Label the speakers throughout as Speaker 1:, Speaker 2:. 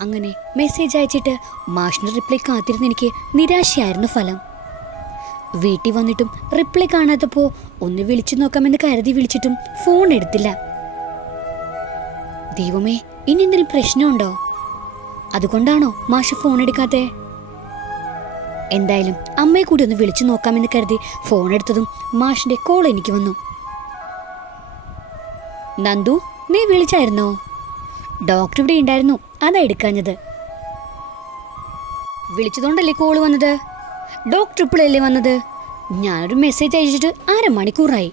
Speaker 1: അങ്ങനെ മെസ്സേജ് അയച്ചിട്ട് മാഷിന് റിപ്ലൈ കാത്തിരുന്ന് എനിക്ക് നിരാശയായിരുന്നു ഫലം. വീട്ടിൽ വന്നിട്ടും റിപ്ലൈ കാണാത്തപ്പോൾ ഒന്ന് വിളിച്ചു നോക്കാമെന്ന് കരുതി വിളിച്ചിട്ടും ഫോൺ എടുത്തില്ല. ദൈവമേ ഇനി എന്തെങ്കിലും പ്രശ്നമുണ്ടോ? അതുകൊണ്ടാണോ മാഷ് ഫോൺ എടുക്കാത്തെ? എന്തായാലും അമ്മയെ കൂടി ഒന്ന് വിളിച്ചു നോക്കാമെന്ന് കരുതി ഫോൺ എടുത്തതും മാഷിന്റെ കോൾ എനിക്ക് വന്നു. നന്ദു നീ വിളിച്ചായിരുന്നോ? ഡോക്ടർ ഇവിടെ ഉണ്ടായിരുന്നു. അതാ എടുക്കാഞ്ഞത്. വിളിച്ചതുകൊണ്ടല്ലേ കോൾ വന്നത്? ഡോക്ടർ ഇപ്പോഴല്ലേ വന്നത്? ഞാനൊരു മെസ്സേജ് അയച്ചിട്ട് അരമണിക്കൂറായി.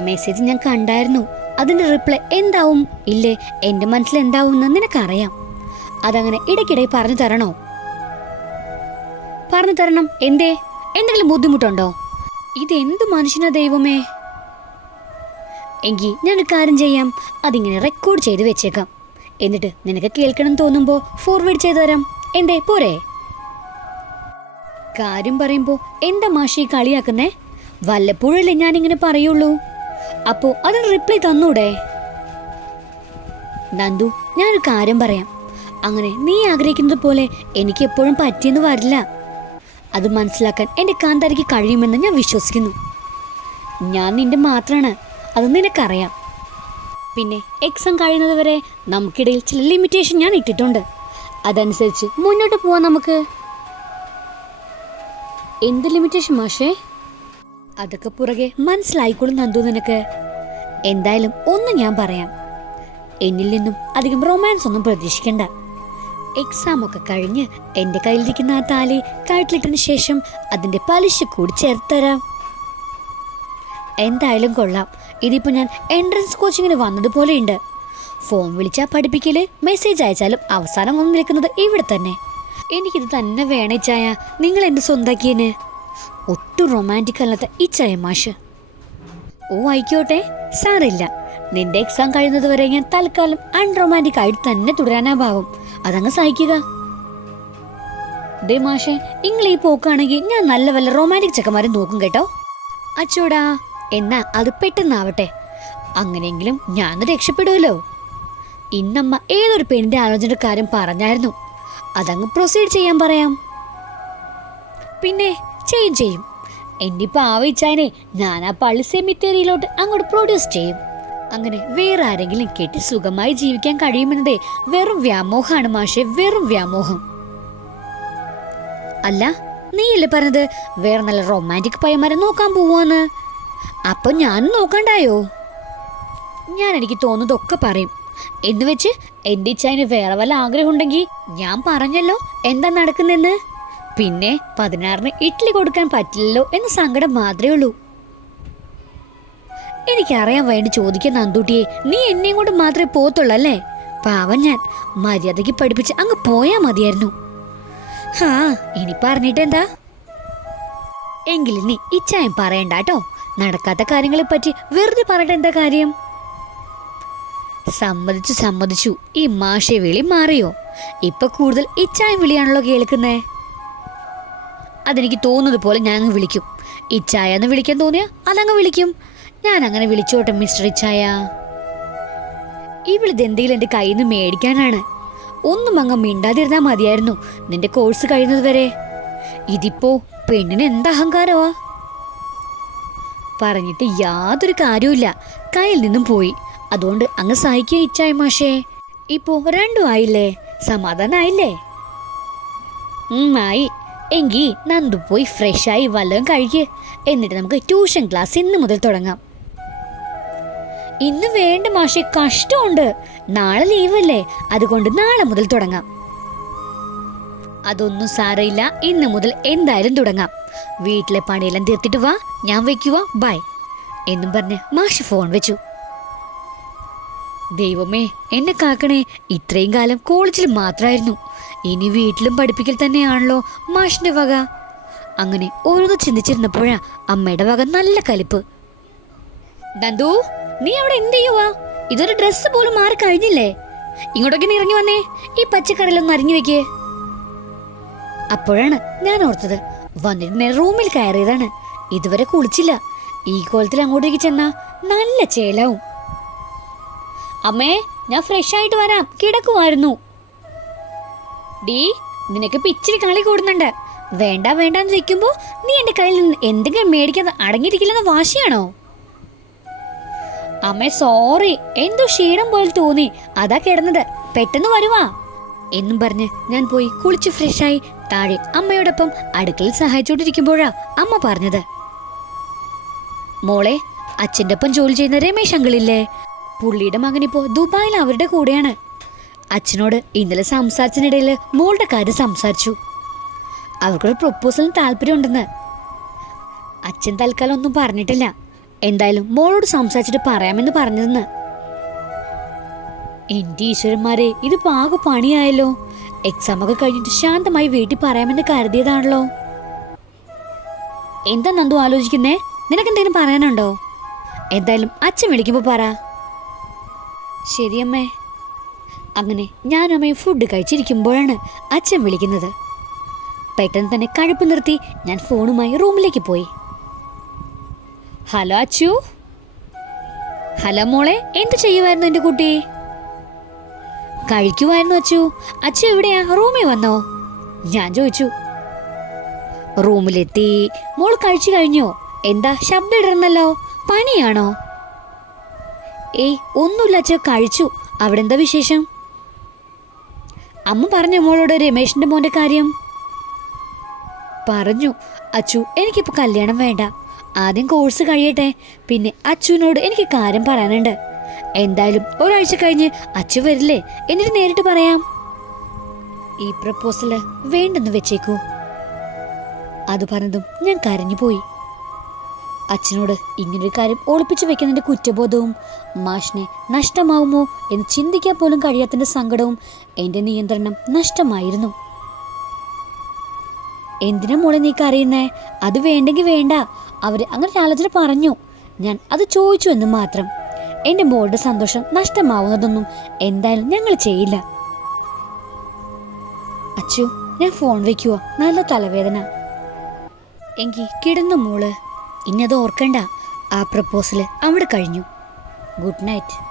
Speaker 1: മെസ്സേജ് ഞാൻ കണ്ടായിരുന്നു. അതിന്റെ റിപ്ലൈ എന്താവും? ഇല്ലേ എന്റെ മനസ്സിൽ എന്താവും എന്ന് നിനക്കറിയാം. അതങ്ങനെ ഇടയ്ക്കിടെ പറഞ്ഞു തരണോ? പറഞ്ഞു തരണം. എന്തേ? എന്തെങ്കിലും ബുദ്ധിമുട്ടുണ്ടോ? ഇതെന്ത് മനുഷ്യനാ ദൈവമേ? എങ്കിൽ ഞാനൊരു കാര്യം ചെയ്യാം. അതിങ്ങനെ റെക്കോർഡ് ചെയ്ത് വെച്ചേക്കാം. എന്നിട്ട് നിനക്ക് കേൾക്കണം തോന്നുമ്പോൾ ഫോർവേഡ് ചെയ്തു തരാം. എന്തേ പോരെ? കാര്യം പറയുമ്പോൾ എന്താ മാഷി കളിയാക്കുന്നേ? വല്ലപ്പോഴല്ലേ ഞാനിങ്ങനെ പറയുള്ളൂ? അപ്പോ അതിന് റിപ്ലൈ തന്നൂടെ? നന്ദു ഞാനൊരു കാര്യം പറയാം. അങ്ങനെ നീ ആഗ്രഹിക്കുന്നത് പോലെ എനിക്ക് എപ്പോഴും പറ്റിയെന്ന് വരില്ല. അത് മനസ്സിലാക്കാൻ എന്റെ കാന്താരിക്ക് കഴിയുമെന്ന് ഞാൻ വിശ്വസിക്കുന്നു. ഞാൻ നിന്റെ മാത്രാണ്. അത് നിനക്കറിയാം. പിന്നെ എക്സാം കഴിയുന്നത് വരെ നമുക്കിടയിൽ ചില ലിമിറ്റേഷൻ ഞാൻ ഇട്ടിട്ടുണ്ട്. അതനുസരിച്ച് മുന്നോട്ട് പോവാം നമുക്ക്. എന്ത് ലിമിറ്റേഷൻ മാഷേ? അതൊക്കെ പുറകെ മനസ്സിലായിക്കോളും നന്ദു നിനക്ക്. എന്തായാലും ഒന്ന് ഞാൻ പറയാം. എന്നിൽ നിന്നും അധികം റൊമാൻസ് ഒന്നും പ്രതീക്ഷിക്കണ്ട. എക്സാം ഒക്കെ കഴിഞ്ഞ് എന്റെ കയ്യിലിരിക്കുന്ന ആ താലി കഴുത്തിലിട്ടതിന് ശേഷം അതിന്റെ പലിശ കൂടി ചേർത്തരാം എന്തായാലും കൊള്ളാം. ഇതിപ്പോ ഞാൻ എൻട്രൻസ് കോച്ചിങ്ങിന് വന്നതുപോലെയുണ്ട്. ഫോൺ വിളിച്ചാൽ പഠിപ്പിക്കൽ മെസ്സേജ് അയച്ചാലും അവസാനം വന്ന് നിൽക്കുന്നത് ഇവിടെ തന്നെ. എനിക്കിത് തന്നെ വേണേച്ചായ നിങ്ങൾ എന്റെ സ്വന്താക്കിയന്? ഒട്ടും റൊമാന്റിക് അല്ലാത്ത ഈ ചായ മാഷ് ഓ ആയിക്കോട്ടെ. സാറില്ല നിന്റെ എക്സാം കഴിയുന്നത് വരെ ഞാൻ തൽക്കാലം അൺറൊമാന്റിക് ആയിട്ട് തന്നെ തുടരാനാ ഭാവം. അതങ്ങ് സഹിക്കുക. ദേ മാഷെ നിങ്ങൾ ഈ പോക്കാണെങ്കിൽ ഞാൻ നല്ല വല്ല റൊമാന്റിക് ചെക്കന്മാരെ നോക്കും കേട്ടോ. അച്ചോടാ. എന്നാ അത് പെട്ടെന്നാവട്ടെ. അങ്ങനെയെങ്കിലും ഞാൻ രക്ഷപ്പെടുമല്ലോ ഇന്നമ്മ ഏതൊരു പെണ്ണിന്റെ ആലോചനയുടെ കാര്യം പറഞ്ഞായിരുന്നു. അതങ്ങ് പ്രൊസീഡ് ചെയ്യാൻ പറയാം. പിന്നെ ചെയ്യും. ചെയ്യും എന്റെ ആവശ്യനെ ഞാൻ ആ പള്ളി സെമിത്തേരിയിലോട്ട് അങ്ങോട്ട് പ്രൊഡ്യൂസ് ചെയ്യും. അങ്ങനെ വേറെ ആരെങ്കിലും കെട്ടി സുഖമായി ജീവിക്കാൻ കഴിയുമെന്നതേ വെറും വ്യാമോഹമാണ് മാഷെ വെറും വ്യാമോഹം. അല്ല നീയല്ലേ പറഞ്ഞത് വേറെ നല്ല റൊമാന്റിക് പയ്യന്മാരെ നോക്കാൻ പോവാന്ന്? അപ്പൊ ഞാൻ നോക്കണ്ടായോ? ഞാൻ എനിക്ക് തോന്നുന്നതൊക്കെ പറയും. എന്ന് വെച്ച് എന്റെ ഇച്ചായന് വേറെ വല്ല ആഗ്രഹം ഉണ്ടെങ്കിൽ ഞാൻ പറഞ്ഞല്ലോ എന്താ നടക്കുന്നെന്ന്. പിന്നെ പതിനാറിന് ഇഡ്ഡലി കൊടുക്കാൻ പറ്റില്ലല്ലോ എന്ന സങ്കടം മാത്രമേ ഉള്ളൂ. എനിക്കറിയാൻ വേണ്ടി ചോദിക്കാൻ നന്ദൂട്ടിയെ നീ എന്നെയും കൊണ്ട് മാത്രമേ പോത്തുള്ളൂ അല്ലേ? പാവം ഞാൻ മര്യാദയ്ക്ക് പഠിപ്പിച്ച് അങ്ങ് പോയാ മതിയായിരുന്നു. ഹാ ഇനി പറഞ്ഞിട്ടെന്താ? എങ്കിലും നീ ഇച്ചായം പറയണ്ട കേട്ടോ നടക്കാത്ത കാര്യങ്ങളെ പറ്റി വെറുതെ പറഞ്ഞിട്ട് എന്താ കാര്യം? സമ്മതിച്ചു സമ്മതിച്ചു. ഈ മാഷെ വിളി മാറിയോ? ഇപ്പൊ കൂടുതൽ ഇച്ചായം വിളിയാണല്ലോ കേൾക്കുന്നേ. അതെനിക്ക് തോന്നുന്നത് പോലെ ഞാൻ അങ്ങ് വിളിക്കും. ഇച്ചായ എന്ന് വിളിക്കാൻ തോന്നിയ അതങ്ങ് വിളിക്കും. ഞാൻ അങ്ങനെ വിളിച്ചോട്ടെ മിസ്റ്റർ ഇച്ചായ. ഇവിളിത് എന്തെങ്കിലും എന്റെ കയ്യിൽ നിന്ന് മേടിക്കാനാണ്. ഒന്നും അങ്ങ് മിണ്ടാതിരുന്നാ മതിയായിരുന്നു നിന്റെ കോഴ്സ് കഴിയുന്നത് വരെ. ഇതിപ്പോ പെണ്ണിന് എന്താ അഹങ്കാരമാ? പറഞ്ഞിട്ട് യാതൊരു കാര്യവുമില്ല. കയ്യിൽ നിന്നും പോയി. അതുകൊണ്ട് അങ്ങ് സഹായിക്കുക ഇച്ചായ മാഷേ. ഇപ്പോ രണ്ടും ആയില്ലേ? സമാധാനായില്ലേ? ആയി. എങ്കി നന്ദു പോയി ഫ്രഷായി വല്ലതും കഴുകി എന്നിട്ട് നമുക്ക് ട്യൂഷൻ ക്ലാസ് ഇന്ന് മുതൽ തുടങ്ങാം. ഇന്ന് വേണ്ട മാഷെ കഷ്ടമുണ്ട്. നാളെ ലീവല്ലേ അതുകൊണ്ട് നാളെ മുതൽ തുടങ്ങാം. അതൊന്നും സാരയില്ല ഇന്ന് മുതൽ എന്തായാലും തുടങ്ങാം. വീട്ടിലെ പണിയെല്ലാം തീർത്തിട്ട് വാ. ഞാൻ വെക്കുക ബൈ എന്നും പറഞ്ഞ് മാഷ് ഫോൺ വെച്ചു. ദൈവമേ എന്നെ കാക്കണേ ഇത്രയും കാലം കോളേജിൽ മാത്രമായിരുന്നു ഇനി വീട്ടിലും പഠിപ്പിക്കൽ തന്നെയാണല്ലോ മാഷിന്റെ വക. അങ്ങനെ ഓരോന്ന് ചിന്തിച്ചിരുന്നപ്പോഴാ അമ്മയുടെ വക നല്ല കലിപ്പ്. ദന്തു നീ അവിടെ എന്ത് ചെയ്യുവാ? ഇതൊരു ഡ്രസ്സ് പോലും മാറി കഴിഞ്ഞില്ലേ? ഇങ്ങോട്ടൊക്കെ ഇറങ്ങി വന്നേ. ഈ പച്ചക്കറിയിലൊന്ന് അറിഞ്ഞു വെക്കേ. അപ്പോഴാണ് ഞാൻ ഓർത്തത് വന്നിട്ട് നേരെ റൂമിൽ കയറിയതാണ്. ഇതുവരെ കുളിച്ചില്ല. ഈ കോലത്തിൽ അങ്ങോട്ടേക്ക് ചെന്നാ നല്ല ചേലാവും. അമ്മേ ഞാൻ ഫ്രഷ് ആയിട്ട് വരാം. കിടക്കുമായിരുന്നു. ഡീ നിനക്ക് പിച്ചിരി കളി കൂടുന്നുണ്ട്. വേണ്ട വേണ്ടെന്ന് വെക്കുമ്പോ നീ എന്റെ കയ്യിൽ നിന്ന് എന്തെങ്കിലും മേടിക്കാതെ അടങ്ങിയിരിക്കില്ലെന്ന് വാശിയാണോ? അമ്മേ സോറി എന്തോ ക്ഷീണം പോലെ തോന്നി. അതാ കിടന്നത്. പെട്ടെന്ന് വരുവാ. എന്നും പറഞ്ഞ് ഞാൻ പോയി കുളിച്ച് ഫ്രഷായി താഴെ അമ്മയോടൊപ്പം അടുക്കളയിൽ സഹായിച്ചുകൊണ്ടിരിക്കുമ്പോഴാ അമ്മ പറഞ്ഞത്. മോളെ അച്ഛന്റെ ഒപ്പം ജോലി ചെയ്യുന്ന രമേശ് അങ്കിളില്ലേ? പുള്ളിയുടെ മകനിപ്പോ ദുബായിൽ അവരുടെ കൂടെയാണ്. അച്ഛനോട് ഇന്നലെ സംസാരിച്ചതിനിടയിൽ മോളുടെ കാര്യം സംസാരിച്ചു. അവർക്കൊരു പ്രൊപ്പോസലിന് താല്പര്യമുണ്ടെന്ന്. അച്ഛൻ തൽക്കാലം ഒന്നും പറഞ്ഞിട്ടില്ല. എന്തായാലും മോളോട് സംസാരിച്ചിട്ട് പറയാമെന്ന് പറഞ്ഞതെന്ന്. എന്റെ ഈശ്വരന്മാരെ ഇത് പാകു പണിയായല്ലോ. എക്സാം ഒക്കെ കഴിഞ്ഞിട്ട് ശാന്തമായി വീട്ടിൽ പറയാമെന്ന് കരുതിയതാണല്ലോ. എന്താ നന്ദു ആലോചിക്കുന്നേ? നിനക്ക് എന്തെങ്കിലും പറയാനുണ്ടോ? എന്തായാലും അച്ഛൻ വിളിക്കുമ്പോൾ പറ. ശരിയമ്മേ. അങ്ങനെ ഞാനും അമ്മയും ഫുഡ് കഴിച്ചിരിക്കുമ്പോഴാണ് അച്ഛൻ വിളിക്കുന്നത്. പെട്ടെന്ന് തന്നെ കഴുപ്പ് നിർത്തി ഞാൻ ഫോണുമായി റൂമിലേക്ക് പോയി. ഹലോ അച്ചു. ഹലോ മോളെ എന്ത് ചെയ്യുമായിരുന്നു എന്റെ കുട്ടി? കഴിക്കുമായിരുന്നു അച്ചു. അച്ചു എവിടെയാ? റൂമിൽ വന്നോ? ഞാൻ ചോദിച്ചു. റൂമിലെത്തി. മോൾ കഴിച്ചു കഴിഞ്ഞോ? എന്താ ശബ്ദം ഇടണല്ലോ പണിയാണോ ഏയ് ഒന്നുമില്ല അച്ഛ കഴിച്ചു. അവിടെ എന്താ വിശേഷം? അമ്മ പറഞ്ഞു മോളോട് രമേശിന്റെ മോന്റെ കാര്യം? പറഞ്ഞു. അച്ചു എനിക്കിപ്പോ കല്യാണം വേണ്ട. ആദ്യം കോഴ്സ് കഴിയട്ടെ. പിന്നെ അച്ചുവിനോട് എനിക്ക് കാര്യം പറയാനുണ്ട്. എന്തായാലും ഒരാഴ്ച കഴിഞ്ഞ് അച്ചു വരില്ലേ? എന്നിട്ട് നേരിട്ട് പറയാം. ഈ പ്രപ്പോസൽ വേണ്ടെന്ന് വെച്ചേക്കൂ. അത് പറഞ്ഞതും ഞാൻ കരഞ്ഞുപോയി അച്ഛനോട് ഇങ്ങനൊരു കാര്യം ഒളിപ്പിച്ചു വെക്കുന്നതിന്റെ കുറ്റബോധവും മാഷിനെ നഷ്ടമാവുമോ എന്ന് ചിന്തിക്കാൻ പോലും കഴിയാത്തതിന്റെ സങ്കടവും എന്റെ നിയന്ത്രണം നഷ്ടമായിരുന്നു. എന്തിനാ മോളെ നീ കരയുന്നേ? അത് വേണ്ടെങ്കിൽ വേണ്ട. അവർ അങ്ങനെ ആലോചന പറഞ്ഞു. ഞാൻ അത് ചോദിച്ചു എന്ന് മാത്രം. എന്റെ മോളുടെ സന്തോഷം നഷ്ടമാവുന്നതൊന്നും എന്തായാലും ഞങ്ങൾ ചെയ്യില്ല. അച്ചു ഞാൻ ഫോൺ വെക്കുക നല്ല തലവേദന. എങ്കി കിടന്നു മോൾ. ഇനി അത് ഓർക്കണ്ട. ആ പ്രപ്പോസൽ അവിടെ കഴിഞ്ഞു. Good night.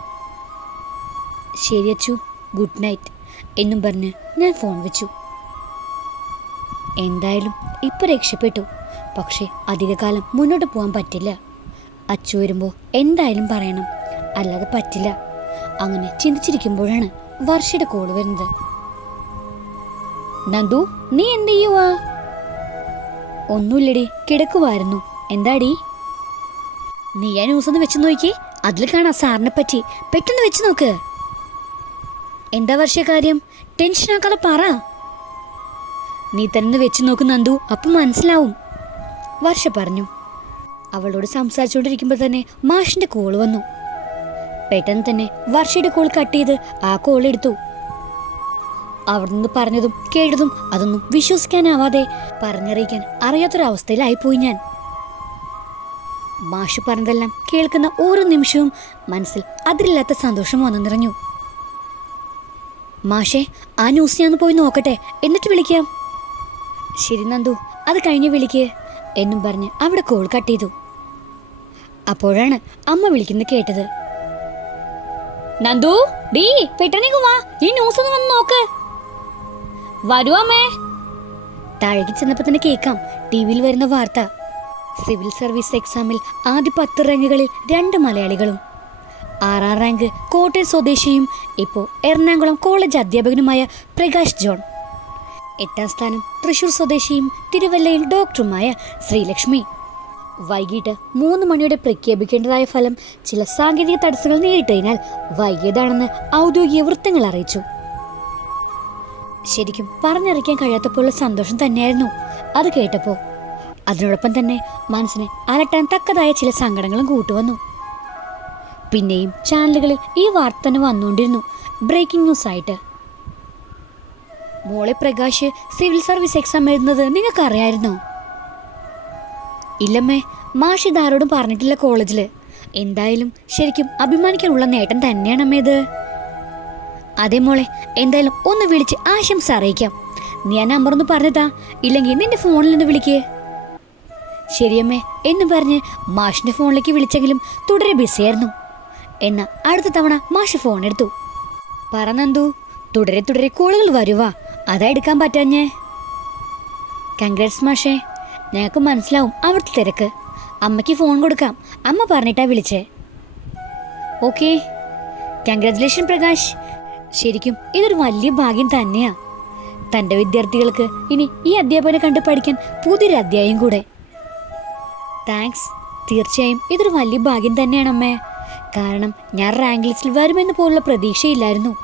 Speaker 1: ശരി അച്ചു ഗുഡ് നൈറ്റ് എന്നും പറഞ്ഞ് ഞാൻ ഫോൺ വെച്ചു. എന്തായാലും ഇപ്പൊ രക്ഷപ്പെട്ടു. പക്ഷേ അധികകാലം മുന്നോട്ട് പോകാൻ പറ്റില്ല. അച്ചു വരുമ്പോൾ എന്തായാലും പറയണം. അല്ലാതെ പറ്റില്ല. അങ്ങനെ ചിന്തിച്ചിരിക്കുമ്പോഴാണ് വർഷയുടെ കോൾ വരുന്നത്. നന്ദു നീ എന്ത് ചെയ്യുവാ? ഒന്നുമില്ലടി കിടക്കുവായിരുന്നു. എന്താടി? നീ ആ ന്യൂസ് ഒന്ന് വെച്ച് നോക്കി അതിൽ കാണാ സാറിനെ പറ്റി. പെട്ടെന്ന് വെച്ച് നോക്ക്. എന്താ വർഷ കാര്യം? ടെൻഷനാക്കാതെ പറ. നീ തന്നെ വെച്ച് നോക്ക് നന്ദു. അപ്പം മനസ്സിലാവും. വർഷ പറഞ്ഞു. അവളോട് സംസാരിച്ചുകൊണ്ടിരിക്കുമ്പോൾ തന്നെ മാഷിന്റെ കോൾ വന്നു. പെട്ടെന്ന് തന്നെ വർഷയുടെ കോൾ കട്ട് ചെയ്ത് ആ കോൾ എടുത്തു. അവിടെ നിന്ന് പറഞ്ഞതും കേട്ടതും അതൊന്നും വിശ്വസിക്കാനാവാതെ പറഞ്ഞറിയിക്കാൻ അറിയാത്തൊരവസ്ഥയിലായിപ്പോയി ഞാൻ. മാഷു പറഞ്ഞതെല്ലാം കേൾക്കുന്ന ഓരോ നിമിഷവും മനസ്സിൽ അതിരില്ലാത്ത സന്തോഷം വന്നു നിറഞ്ഞു. മാഷേ ആ ന്യൂസ് ഞാൻ പോയി നോക്കട്ടെ എന്നിട്ട് വിളിക്കാം. ശരി നന്ദു അത് കഴിഞ്ഞ് വിളിക്ക് എന്നും പറഞ്ഞ് അവിടെ കോൾ കട്ട് ചെയ്തു. അപ്പോഴാണ് അമ്മ വിളിക്കുന്നത് കേട്ടത്. നന്ദു ഡീ പെട്ടെന്നേക്ക് വാ. ഈ ന്യൂസ് ഒന്ന് വന്ന് നോക്ക്. വരുവാമേ താഴേക്ക് ചെന്നപ്പോൾ തന്നെ കേൾക്കാം. ടി വിയിൽ വരുന്ന വാർത്ത. സിവിൽ സർവീസ് എക്സാമിൽ ആദ്യ പത്ത് റാങ്കുകളിൽ രണ്ട് മലയാളികളും. ആറാം റാങ്ക് കോട്ടയം സ്വദേശിയും ഇപ്പോൾ എറണാകുളം കോളേജ് അധ്യാപകനുമായ പ്രകാശ് ജോൺ. എട്ടാം സ്ഥാനം തൃശൂർ സ്വദേശിയും തിരുവല്ലയിൽ ഡോക്ടറുമായ ശ്രീലക്ഷ്മി. വൈകിട്ട് മൂന്ന് മണിയോടെ പ്രഖ്യാപിക്കേണ്ടതായ ഫലം ചില സാങ്കേതിക തടസ്സങ്ങൾ നേരിട്ടതിനാൽ വൈകിയതാണെന്ന് ഔദ്യോഗിക വൃത്തങ്ങൾ അറിയിച്ചു. ശരിക്കും പറഞ്ഞറിയിക്കാൻ കഴിയാത്തപ്പോഴുള്ള സന്തോഷം തന്നെയായിരുന്നു അത് കേട്ടപ്പോൾ. അതിനോടൊപ്പം തന്നെ മനസ്സിനെ അലട്ടാൻ തക്കതായ ചില സങ്കടങ്ങളും കൂട്ടുവന്നു. പിന്നെയും ചാനലുകളിൽ ഈ വാർത്ത തന്നെ വന്നുകൊണ്ടിരുന്നു. ബ്രേക്കിംഗ് ന്യൂസ് ആയിട്ട് മോളെ പ്രകാശ് സിവിൽ സർവീസ് എക്സാം എഴുതുന്നത് നിങ്ങൾക്ക് അറിയായിരുന്നോ ഇല്ലമ്മേ മാഷ് ഇതാരോടും പറഞ്ഞിട്ടില്ല കോളേജിൽ. എന്തായാലും ശരിക്കും അഭിമാനിക്കാനുള്ള നേട്ടം തന്നെയാണ് അമ്മ ഇത്. അതേ മോളെ എന്തായാലും ഒന്ന് വിളിച്ച് ആശംസ അറിയിക്കാം. ഞാൻ നമ്പറൊന്ന് പറഞ്ഞതാ ഇല്ലെങ്കിൽ നിന്റെ ഫോണിൽ നിന്ന് വിളിക്കേ. ശരിയമ്മേ എന്ന് പറഞ്ഞ് മാഷിന്റെ ഫോണിലേക്ക് വിളിച്ചെങ്കിലും തുടരെ ബിസിയായിരുന്നു എന്ന അടുത്ത തവണ മാഷ് ഫോൺ എടുത്തു. പറ തുടരെ തുടരെ കോളുകൾ വരുവാ. അതാ എടുക്കാൻ പറ്റാഞ്ഞേ. കൺഗ്രാറ്റ്സ് മാഷേ. ഞങ്ങൾക്ക് മനസ്സിലാവും. അവിടുത്തെ തിരക്ക്. അമ്മയ്ക്ക് ഫോൺ കൊടുക്കാം. അമ്മ പറഞ്ഞിട്ടാ വിളിച്ചേ. Okay congratulation Prakash. ശരിക്കും ഇതൊരു വലിയ ഭാഗ്യം തന്നെയാ. തന്റെ വിദ്യാർത്ഥികൾക്ക് ഇനി ഈ അധ്യാപകനെ കണ്ട് പഠിക്കാൻ പുതിയൊരു അധ്യായം കൂടെ. താങ്ക്സ് തീർച്ചയായും ഇതൊരു വലിയ ഭാഗ്യം തന്നെയാണ് അമ്മേ. കാരണം ഞാൻ റാങ്ക് ലിസ്റ്റിൽ വരുമെന്ന് പോലുള്ള പ്രതീക്ഷയില്ലായിരുന്നു.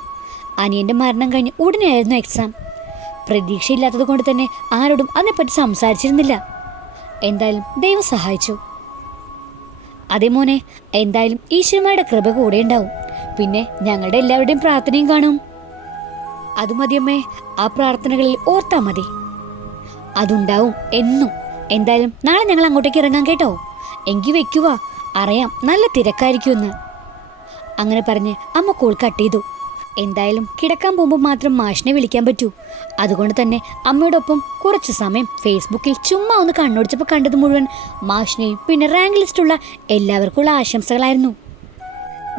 Speaker 1: അനിയന്റെ മരണം കഴിഞ്ഞ് ഉടനെയായിരുന്നു എക്സാം പ്രതീക്ഷയില്ലാത്തത് കൊണ്ട് തന്നെ ആരോടും അതിനെപ്പറ്റി സംസാരിച്ചിരുന്നില്ല. എന്തായാലും ദൈവം സഹായിച്ചു. അതേ മോനെ എന്തായാലും ഈശ്വരന്മാരുടെ കൃപ കൂടെ ഉണ്ടാവും. പിന്നെ ഞങ്ങളുടെ എല്ലാവരുടെയും പ്രാർത്ഥനയും കാണും. അത് മതിയമ്മേ ആ പ്രാർത്ഥനകളിൽ ഓർത്താ മതി. അതുണ്ടാവും എന്നും. എന്തായാലും നാളെ ഞങ്ങൾ അങ്ങോട്ടേക്ക് ഇറങ്ങാൻ കേട്ടോ. എങ്കിൽ വെക്കുവാ അറിയാം നല്ല തിരക്കായിരിക്കുമെന്ന്. അങ്ങനെ പറഞ്ഞ് അമ്മ കോൾ കട്ട് ചെയ്തു. എന്തായാലും കിടക്കാൻ പോകുമ്പോൾ മാത്രം മാഷിനെ വിളിക്കാൻ പറ്റൂ. അതുകൊണ്ട് തന്നെ അമ്മയോടൊപ്പം കുറച്ച് സമയം ഫേസ്ബുക്കിൽ ചുമ്മാ ഒന്ന് കണ്ണോടിച്ചപ്പോൾ കണ്ടത് മുഴുവൻ മാഷിനെയും പിന്നെ റാങ്ക് ലിസ്റ്റുള്ള എല്ലാവർക്കുമുള്ള ആശംസകളായിരുന്നു.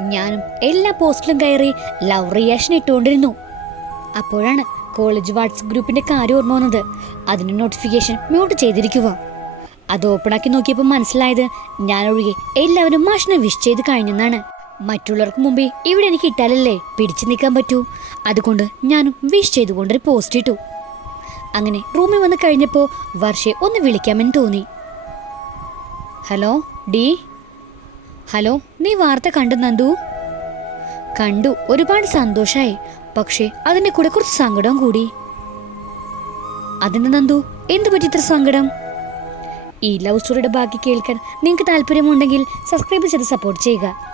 Speaker 1: ഞാനും എല്ലാ പോസ്റ്റിലും കയറി ലവ് റിയാക്ഷൻ ഇട്ടുകൊണ്ടിരുന്നു. അപ്പോഴാണ് കോളേജ് വാട്സപ്പ് ഗ്രൂപ്പിന്റെ കാര്യം ഓർമ്മ വന്നത്. അതിന്റെ നോട്ടിഫിക്കേഷൻ മ്യൂട്ട് ചെയ്തിരിക്കുക. അത് ഓപ്പണാക്കി നോക്കിയപ്പോൾ മനസ്സിലായത് ഞാനൊഴികെ എല്ലാവരും മാഷിനെ വിഷ് ചെയ്ത് കഴിഞ്ഞെന്നാണ്. മറ്റുള്ളവർക്ക് മുമ്പേ ഇവിടെ എനിക്ക് ഇട്ടാലല്ലേ പിടിച്ചു നിൽക്കാൻ പറ്റൂ. അതുകൊണ്ട് ഞാനും വിഷ് ചെയ്തുകൊണ്ടൊരു പോസ്റ്റ് ഇട്ടു. അങ്ങനെ റൂമിൽ വന്ന് കഴിഞ്ഞപ്പോൾ വർഷയെ ഒന്ന് വിളിക്കാമെന്ന് തോന്നി. Hello D? ഹലോ നീ വാർത്ത കണ്ടു നന്ദു? കണ്ടു ഒരുപാട് സന്തോഷമായി പക്ഷേ അതിന്റെ കൂടെ കുറച്ച് സങ്കടവും കൂടി. അതിന് നന്ദു? എന്തു പറ്റി ഇത്ര സങ്കടം? ഈ ലവ് സ്റ്റോറിയുടെ ബാക്കി കേൾക്കാൻ നിങ്ങൾക്ക് താല്പര്യമുണ്ടെങ്കിൽ സബ്സ്ക്രൈബ് ചെയ്ത് സപ്പോർട്ട് ചെയ്യുക.